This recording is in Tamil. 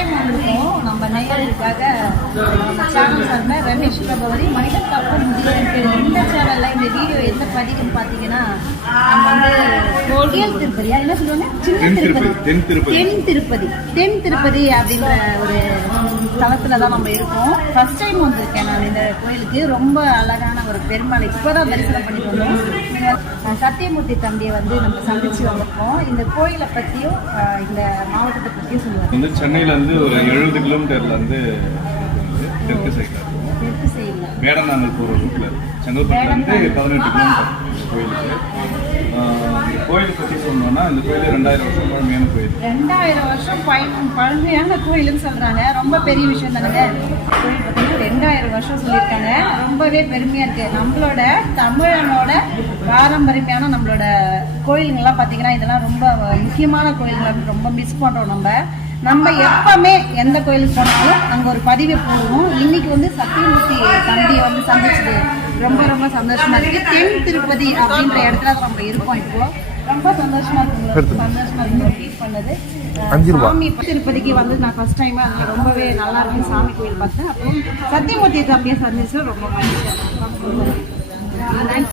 டைம் வந்திருக்கோம் நம்ம நேயர்களுக்காக. நம்ம சேனல் சார்பில் ரமேஷ் பிரபவரி மனிதன் காப்போம் இந்த சேனலில் இந்த வீடியோ எந்த பதிவுன்னு பார்த்தீங்கன்னா நம்ம வந்து கோயில் திருப்பதியா என்ன சொல்லுவாங்க, சின்ன திருப்பதி, தென் திருப்பதி அப்படின்ற ஒரு தளத்துல தான் நம்ம இருக்கோம். ஃபர்ஸ்ட் டைம் வந்திருக்கேன் நான் இந்த கோயிலுக்கு. ரொம்ப அழகான ஒரு பெருமாள் இப்போதான் தரிசனம் பண்ணிட்டு வந்தோம். சத்தியமூர்த்தி தம்பியை வந்து நம்ம சந்திச்சு வந்திருக்கோம். இந்த கோயிலை பற்றியும் இந்த மாவட்டத்தை பற்றியும் சொல்லுவாங்க. வந்து சென்னையில இருந்து ஒரு 70 கிலோமீட்டர்ல இருந்து தெற்கு சைட்ல வேடந்தாங்கல் போகிற ரூட்ல செங்கல்பட்டுல இருந்து 18 கிலோமீட்டர் கோயிலுக்கு. கோயிலை பற்றி சொன்னோம்னா இந்த கோயில் 2000 வருஷம் பழமையான கோயில். 2000 வருஷம் பழமையான கோயில்னு சொல்றாங்க. ரொம்ப பெரிய விஷயம் தானே. கோயில் பார்த்தீங்கன்னா 2000 வருஷம் சொல்லியிருக்காங்க. ரொம்பவே பெருமையா இருக்கு. நம்மளோட தமிழனோட பாரம்பரியமான நம்மளோட கோயிலுங்கெல்லாம் பார்த்தீங்கன்னா இதெல்லாம் ரொம்ப முக்கியமான கோயில்கள். ரொம்ப மிஸ் பண்றோம். நம்ம எப்பவுமே எந்த கோயிலுக்கு போனாலும் அங்கே ஒரு பதிவை போடுவோம். இன்னைக்கு வந்து சத்தியமூர்த்தி தம்பியை வந்து சந்திச்சது ரொம்ப ரொம்ப சந்தோஷமா இருக்கு. தென் திருப்பதி அப்படின்ற இடத்துல நம்ம இருக்கோம். இப்போ ரொம்ப சந்தோஷமா இருக்கு. சந்தோஷமா இருக்கு ஃபீல் பண்ணது. சாமி திருப்பதிக்கு வந்து நான் ஃபர்ஸ்ட் டைம் ரொம்பவே நல்லா இருக்கு. சாமி கோயில் பார்த்தேன். அப்புறம் சத்தியமூர்த்தி தம்பியை சந்திச்சு ரொம்ப மகிழ்ச்சி.